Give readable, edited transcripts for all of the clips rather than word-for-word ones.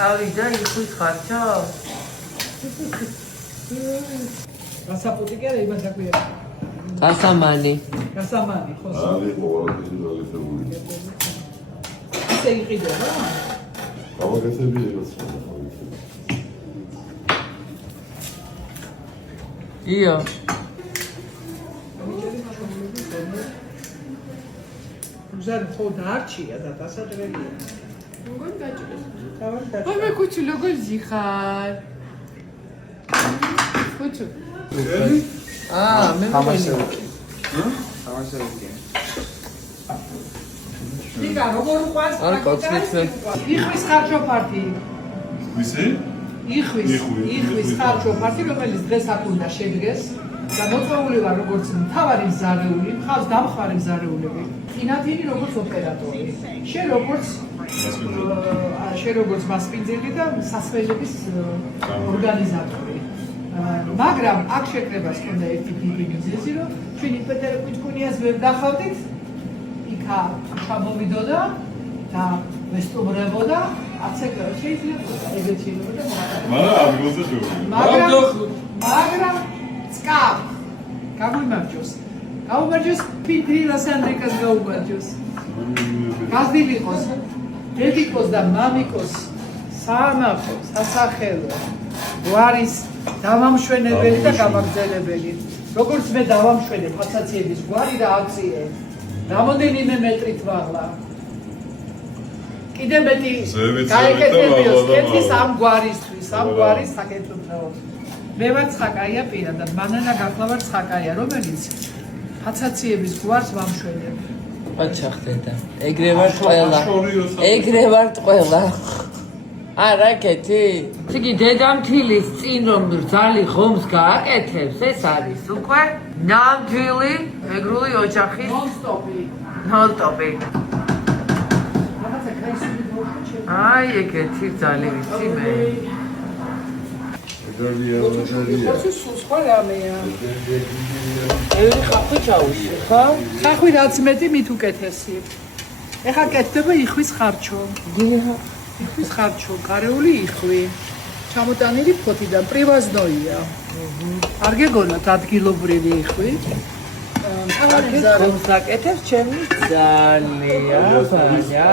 ავიდა იხვის ხარჩო? გასაპუტი კი არა, იმას აკვირა. გასამანი. გასამანი, ხო. არის ყოველთვის გაგეთებული. ისე იყიდება რა? გავაგეთები ეგაც ხო. ია. უზარ ხო დაარჩია და დასადრელია. როგორ გაჭირეს? თავად და. ой მე კუჩი როგორ ზიხარ? კუჩი. მე მოგონი. ნიკა როგორ უყვარს? არ კოცნიცმე. იხვის ხარჯო ფარტი. ვისი? იხვის ხარჯო ფარტი, რომელიც დღეს აქ უნდა შედგეს და მოწვეული ვარ როგორც მთავარი მზარეული, მხავს დამხმარე მზარეულები. ინათინი როგორც ოპერატორი. შენ როგორც მასპინძელი და სასმელების ორგანიზატორი. მაგრამ აქ შეკრებას ჰქონდა ერთი დიდი მიზეზი, რომ ჩვენი პეტერ კუჩკუნიას ვერ დახავდით, იქა ჩამოვიდოდა და ვესტუმრებოდა, ასე შეიძლება ეგეც შეიძლება მაგრამ ამიგოზე ჯობია. მაგრამ წკაფ გამომარჯოს ფიტრილასანდრიკას გაუმარჯოს გაზდილიყოს დედიკოს და მამიკოს სამაფო სასახელო გვარის დავამშვენებელი და გამაგრძელებელი როგორც მე დავამშვენე ფასაციების გვარი და აკციე რამოდენიმე მეტრით მაღლა კიდე მეტი გაეკეთებიოს კეთის ამ გვარისთვის ამ გვარის საკეთილდღეოდ მე ვარ ცხაკაია პირადად მანანა გახლავარ ცხაკაია რომელიც ფასაციების გვარს ვამშვენებ აჩახდედა ეგრე ვართ ყველა არა კეთი იგი დედამთილის წინ რომ რძალი ხომს გააკეთებს ეს არის უკვე ნამდვილი ეგრული ოჯახის ნონ-სტოპი აი ეგეთი რძალი ვიცი მე სულ სხვა რამეა. ევრი ხახვი ჩაუში, ხო? ხახვი რაც მეტი მით უკეთესი. ეხლა კეთდება იხვის ხარჩო. იხვის ხარჩო, გარეული იხვი. ჩამოტანილი ფოთიდან პრივაზნოია. არ გეგონათ ადგილობრივი იხვი. ხომს აკეთებს ჩემი ძალია, ბაია.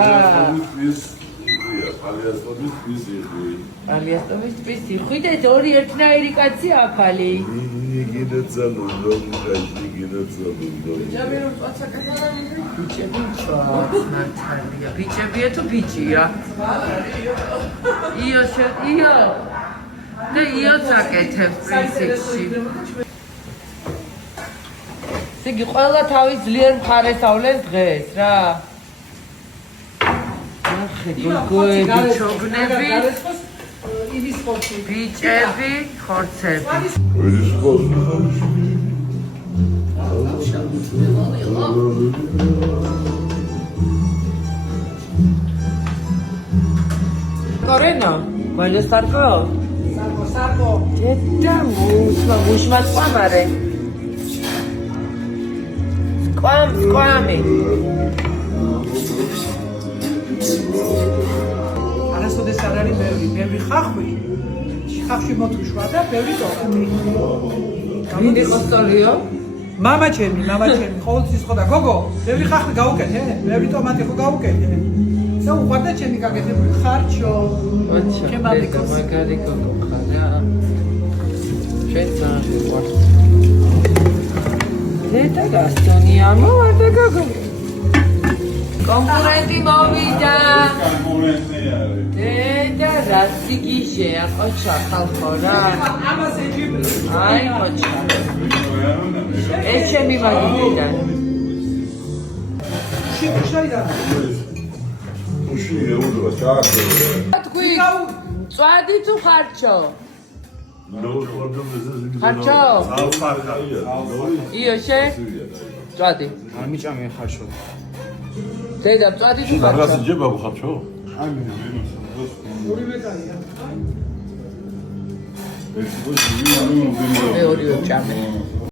ალიასტოვის ტბის იხვი და ორი ერთნაირი კაცი აფალი. ბიჭებია თუ ბიჭია? ია და იოც აკეთებს პრინციპში. იგი ყველა თავის ძლიერ მხარეს ავლენს დღეს რა. გოგოები, ჩოგნები, ბიჭები, ხორცები. Coreno, voglio star con. Sarko. Eta mushma squamare. Squami. არასოდეს არ არის ბევრი ხახვი. ხახვი მოთუშვა და ბევრი ტომატი. მინდი ხოსტოლიო? მამა ჩემი, ყოველთვის ხო და გოგო, ბევრი ხახვი გაუკეთე? ბევრი ტომატი ხო გაუკეთე? და უყვარდა ჩემი გაკეთებული ხარჩო. ოჩა, მაგარი გოგო ხარა. შენ ვარ. დედა გასტონია მოვარდა გოგო. კონკურენტი მოვიდა. დედა რასი გიჟეა ყოჩა ხალხო რა. ამაზე ჯიბრი. აი ყოჩა. ეს ჩემი მაგიდია. შეგშაიდა. უში ეუდრა ჩაახე. თქვი წვადი თუ ხარჩო? ხარჩო? იოშე? წვადი. ამიჭამე ხარჩო. დედა წვადი თუ ხარჩო? რას იჯება ხარჩო? ორივე კაია. მე ორივე ჭამე.